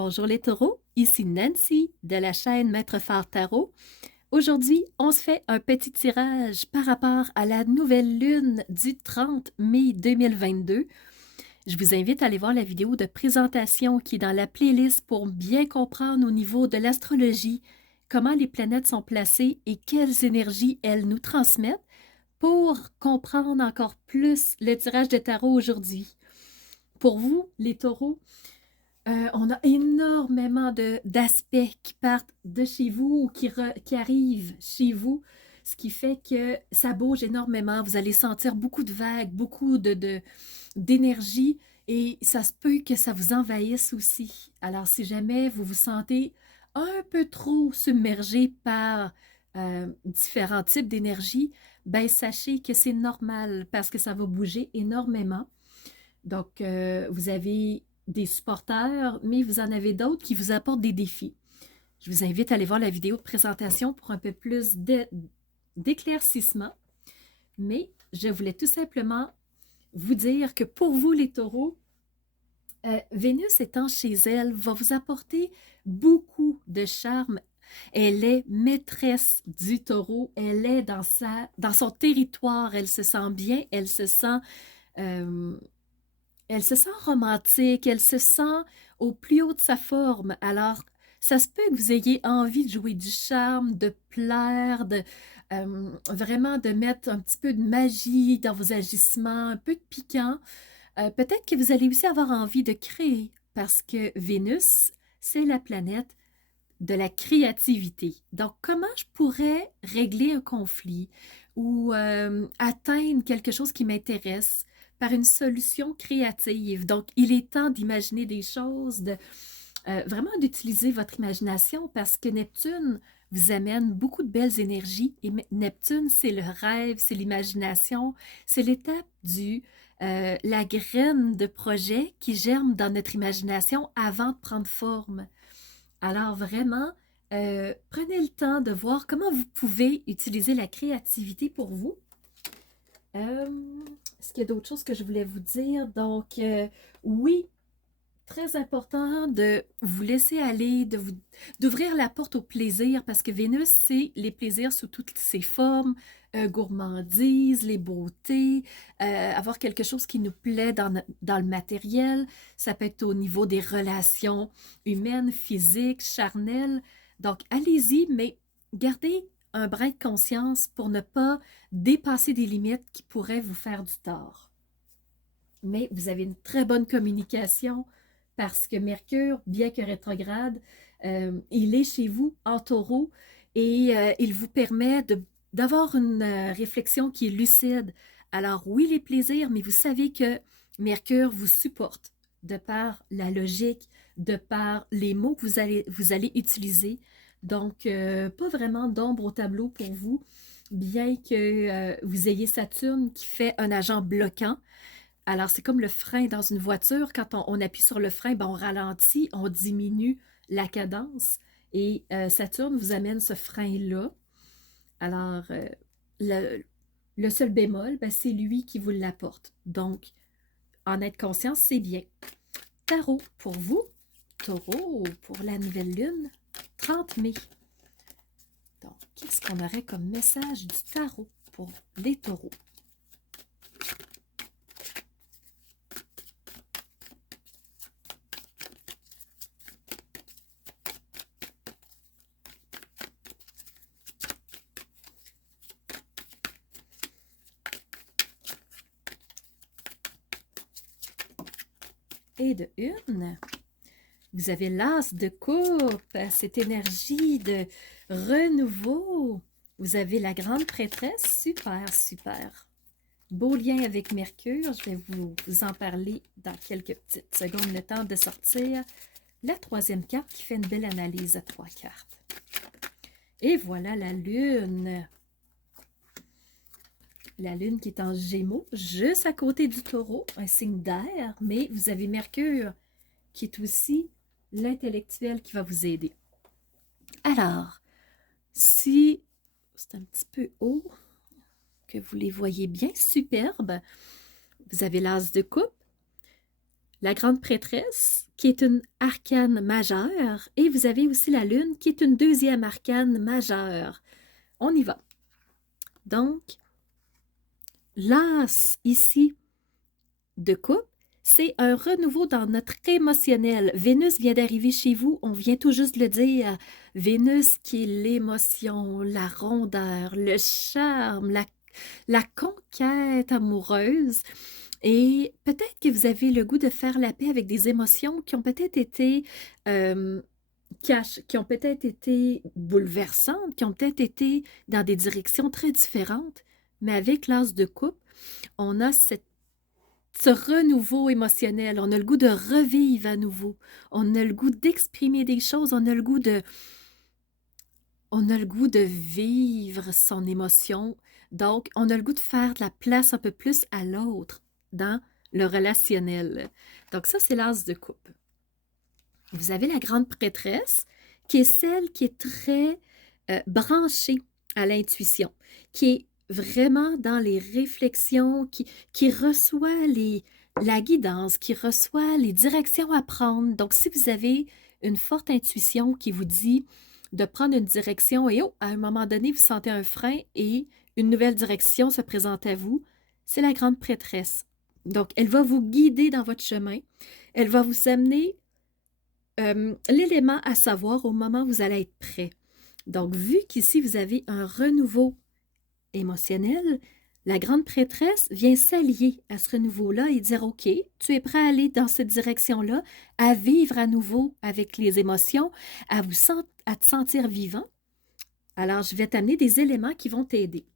Bonjour les taureaux, ici Nancy de la chaîne Maître Phare Tarot. Aujourd'hui, on se fait un petit tirage par rapport à la nouvelle lune du 30 mai 2022. Je vous invite à aller voir la vidéo de présentation qui est dans la playlist pour bien comprendre au niveau de l'astrologie comment les planètes sont placées et quelles énergies elles nous transmettent pour comprendre encore plus le tirage de tarot aujourd'hui. Pour vous, les taureaux, on a énormément d'aspects qui partent de chez vous ou qui arrivent chez vous, ce qui fait que ça bouge énormément. Vous allez sentir beaucoup de vagues, beaucoup d'énergie et ça se peut que ça vous envahisse aussi. Alors, si jamais vous vous sentez un peu trop submergé par différents types d'énergie, ben sachez que c'est normal parce que ça va bouger énormément. Donc, vous avez des supporters, mais vous en avez d'autres qui vous apportent des défis. Je vous invite à aller voir la vidéo de présentation pour un peu plus d'éclaircissement. Mais je voulais tout simplement vous dire que pour vous, les taureaux, Vénus étant chez elle va vous apporter beaucoup de charme. Elle est maîtresse du taureau, elle est dans son territoire, elle se sent bien, euh, elle se sent romantique, elle se sent au plus haut de sa forme. Alors, ça se peut que vous ayez envie de jouer du charme, de plaire, vraiment de mettre un petit peu de magie dans vos agissements, un peu de piquant. Peut-être que vous allez aussi avoir envie de créer parce que Vénus, c'est la planète de la créativité. Donc, comment je pourrais régler un conflit ou atteindre quelque chose qui m'intéresse par une solution créative? Donc, il est temps d'imaginer des choses, vraiment d'utiliser votre imagination parce que Neptune vous amène beaucoup de belles énergies et Neptune, c'est le rêve, c'est l'imagination, c'est l'étape la graine de projet qui germe dans notre imagination avant de prendre forme. Alors vraiment, prenez le temps de voir comment vous pouvez utiliser la créativité pour vous. Est-ce qu'il y a d'autres choses que je voulais vous dire? Donc, oui, très important de vous laisser aller, d'ouvrir la porte au plaisir parce que Vénus, c'est les plaisirs sous toutes ses formes, gourmandise, les beautés, avoir quelque chose qui nous plaît dans le matériel. Ça peut être au niveau des relations humaines, physiques, charnelles. Donc, allez-y, mais gardez un brin de conscience pour ne pas dépasser des limites qui pourraient vous faire du tort. Mais vous avez une très bonne communication parce que Mercure, bien que rétrograde, il est chez vous en taureau et il vous permet d'avoir une réflexion qui est lucide. Alors oui, les plaisirs, mais vous savez que Mercure vous supporte de par la logique, de par les mots que vous allez utiliser. Donc, pas vraiment d'ombre au tableau pour vous, bien que vous ayez Saturne qui fait un agent bloquant. Alors, c'est comme le frein dans une voiture. Quand on appuie sur le frein, ben, on ralentit, on diminue la cadence. Et Saturne vous amène ce frein-là. Alors, le, le seul bémol, ben, c'est lui qui vous l'apporte. Donc, en être conscient, c'est bien. Tarot pour vous. Taureau pour la nouvelle lune, 30 mai. Donc, qu'est-ce qu'on aurait comme message du tarot pour les taureaux? Et de une, vous avez l'as de coupe, cette énergie de renouveau. Vous avez la grande prêtresse, super, super. Beau lien avec Mercure, je vais vous en parler dans quelques petites secondes, le temps de sortir la troisième carte qui fait une belle analyse à 3 cartes. Et voilà la Lune. La Lune qui est en Gémeaux, juste à côté du Taureau, un signe d'air, mais vous avez Mercure qui est aussi l'intellectuel qui va vous aider. Alors, si c'est un petit peu haut, que vous les voyez bien superbes, vous avez l'as de coupe, la grande prêtresse, qui est une arcane majeure, et vous avez aussi la lune, qui est une deuxième arcane majeure. On y va. Donc, l'as ici de coupe, c'est un renouveau dans notre émotionnel. Vénus vient d'arriver chez vous, on vient tout juste de le dire. Vénus qui est l'émotion, la rondeur, le charme, la conquête amoureuse. Et peut-être que vous avez le goût de faire la paix avec des émotions qui ont peut-être été qui ont peut-être été bouleversantes, qui ont peut-être été dans des directions très différentes. Mais avec l'as de coupe, on a ce renouveau émotionnel. On a le goût de revivre à nouveau. On a le goût d'exprimer des choses. On a le goût de vivre son émotion. Donc, on a le goût de faire de la place un peu plus à l'autre dans le relationnel. Donc, ça, c'est l'as de coupe. Vous avez la grande prêtresse, qui est celle qui est très branchée à l'intuition, qui est vraiment dans les réflexions, qui reçoit la guidance, qui reçoit les directions à prendre. Donc, si vous avez une forte intuition qui vous dit de prendre une direction et à un moment donné, vous sentez un frein et une nouvelle direction se présente à vous, c'est la grande prêtresse. Donc, elle va vous guider dans votre chemin. Elle va vous amener l'élément à savoir au moment où vous allez être prêt. Donc, vu qu'ici, vous avez un renouveau émotionnel, la grande prêtresse vient s'allier à ce renouveau-là et dire, OK, tu es prêt à aller dans cette direction-là, à vivre à nouveau avec les émotions, à te sentir vivant. Alors, je vais t'amener des éléments qui vont t'aider.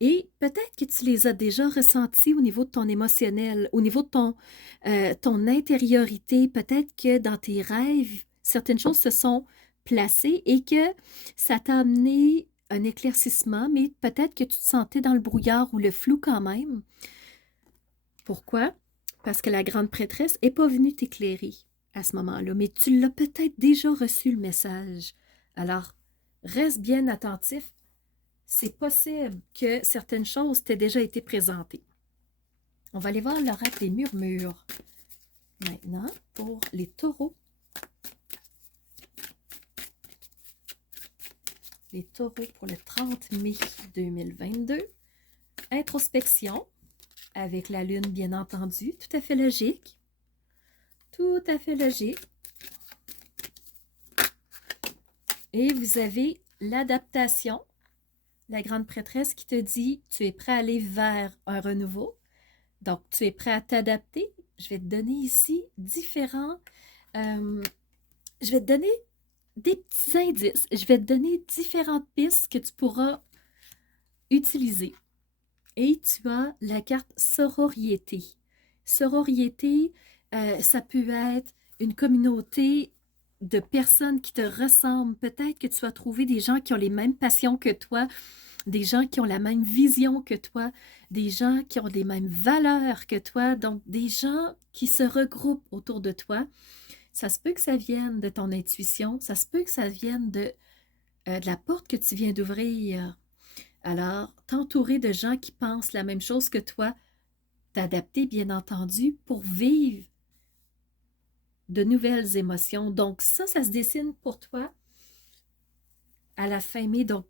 Et peut-être que tu les as déjà ressentis au niveau de ton émotionnel, au niveau de ton intériorité. Peut-être que dans tes rêves, certaines choses se sont placées et que ça t'a amené un éclaircissement, mais peut-être que tu te sentais dans le brouillard ou le flou quand même. Pourquoi? Parce que la grande prêtresse n'est pas venue t'éclairer à ce moment-là, mais tu l'as peut-être déjà reçu le message. Alors, reste bien attentif. C'est possible que certaines choses t'aient déjà été présentées. On va aller voir l'oracle des murmures. Maintenant, pour les taureaux. Les taureaux pour le 30 mai 2022. Introspection, avec la lune, bien entendu. Tout à fait logique. Tout à fait logique. Et vous avez l'adaptation. La grande prêtresse qui te dit, tu es prêt à aller vers un renouveau. Donc, tu es prêt à t'adapter. Je vais te donner ici différents... je vais te donner des petits indices. Je vais te donner différentes pistes que tu pourras utiliser. Et tu as la carte sororité. Sororité, ça peut être une communauté de personnes qui te ressemblent. Peut-être que tu vas trouver des gens qui ont les mêmes passions que toi, des gens qui ont la même vision que toi, des gens qui ont les mêmes valeurs que toi, donc des gens qui se regroupent autour de toi. Ça se peut que ça vienne de ton intuition, ça se peut que ça vienne de la porte que tu viens d'ouvrir. Alors, t'entourer de gens qui pensent la même chose que toi, t'adapter, bien entendu, pour vivre de nouvelles émotions. Donc, ça se dessine pour toi à la fin mai, donc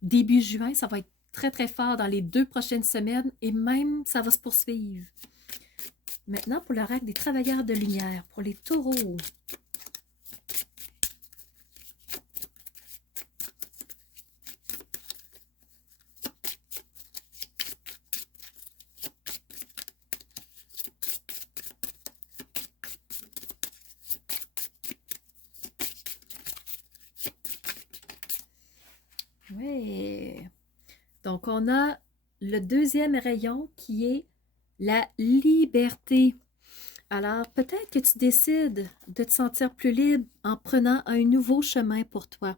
début juin, ça va être très, très fort dans les 2 prochaines semaines et même, ça va se poursuivre. Maintenant, pour l'oracle des travailleurs de lumière, pour les taureaux. Oui. Donc, on a le deuxième rayon qui est la liberté. Alors, peut-être que tu décides de te sentir plus libre en prenant un nouveau chemin pour toi.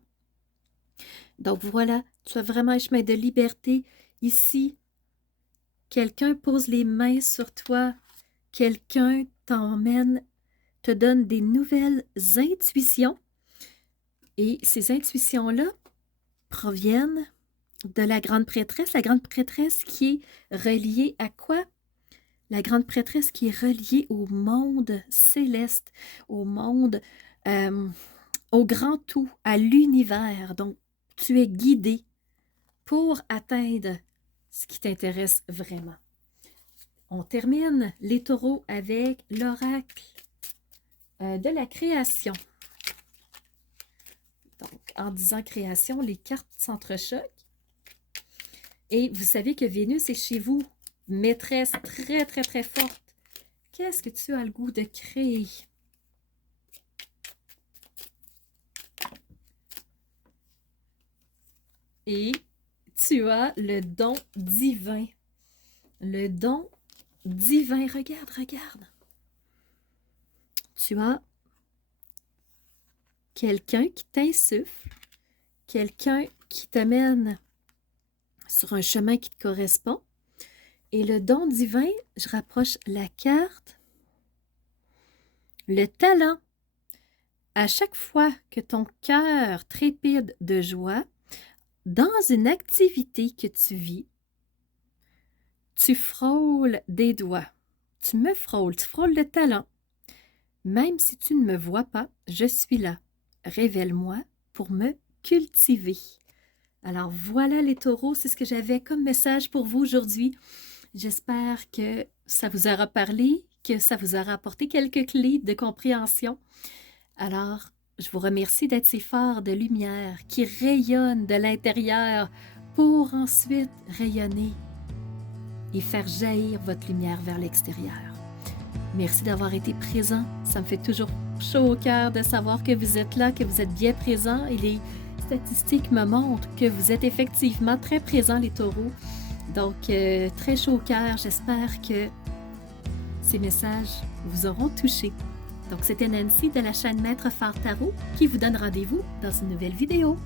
Donc, voilà, tu as vraiment un chemin de liberté. Ici, quelqu'un pose les mains sur toi. Quelqu'un t'emmène, te donne des nouvelles intuitions. Et ces intuitions-là proviennent de la grande prêtresse qui est reliée à quoi? la grande prêtresse qui est reliée au monde céleste, au monde, au grand tout, à l'univers. Donc, tu es guidé pour atteindre ce qui t'intéresse vraiment. On termine les taureaux avec l'oracle de la création. Donc, en disant création, les cartes s'entrechoquent. Et vous savez que Vénus est chez vous, maîtresse très, très, très forte. Qu'est-ce que tu as le goût de créer? Et tu as le don divin. Le don divin. Regarde, regarde. Tu as quelqu'un qui t'insuffle, quelqu'un qui t'amène sur un chemin qui te correspond. Et le don divin, je rapproche la carte, le talent. À chaque fois que ton cœur trépide de joie, dans une activité que tu vis, tu frôles des doigts. Tu me frôles, tu frôles le talent. Même si tu ne me vois pas, je suis là. Révèle-moi pour me cultiver. Alors voilà les taureaux, c'est ce que j'avais comme message pour vous aujourd'hui. J'espère que ça vous aura parlé, que ça vous aura apporté quelques clés de compréhension. Alors, je vous remercie d'être ces phares de lumière qui rayonnent de l'intérieur pour ensuite rayonner et faire jaillir votre lumière vers l'extérieur. Merci d'avoir été présent. Ça me fait toujours chaud au cœur de savoir que vous êtes là, que vous êtes bien présent. Et les statistiques me montrent que vous êtes effectivement très présents, les taureaux. Donc, très chaud au cœur. J'espère que ces messages vous auront touché. Donc, c'était Nancy de la chaîne Maître Phare Tarot qui vous donne rendez-vous dans une nouvelle vidéo.